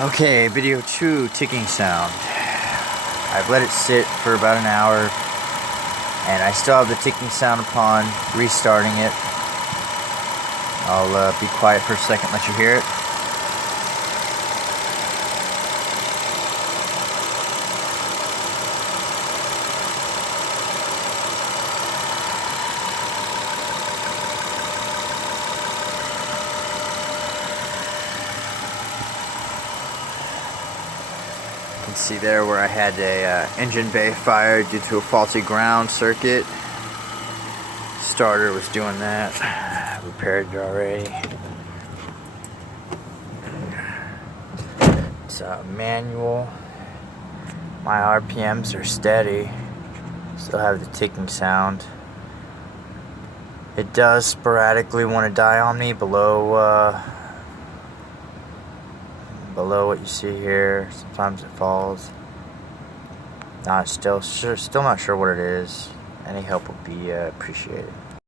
Okay, video 2, ticking sound. I've let it sit for about an hour, and I still have the ticking sound upon restarting it. I'll be quiet for a second, let you hear it. You can see there where I had a engine bay fire due to a faulty ground circuit. Starter was doing that. Repaired it already. It's manual. My RPMs are steady. Still have the ticking sound. It does sporadically want to die on me below what you see here. Sometimes it falls. Still not sure what it is. Any help would be appreciated.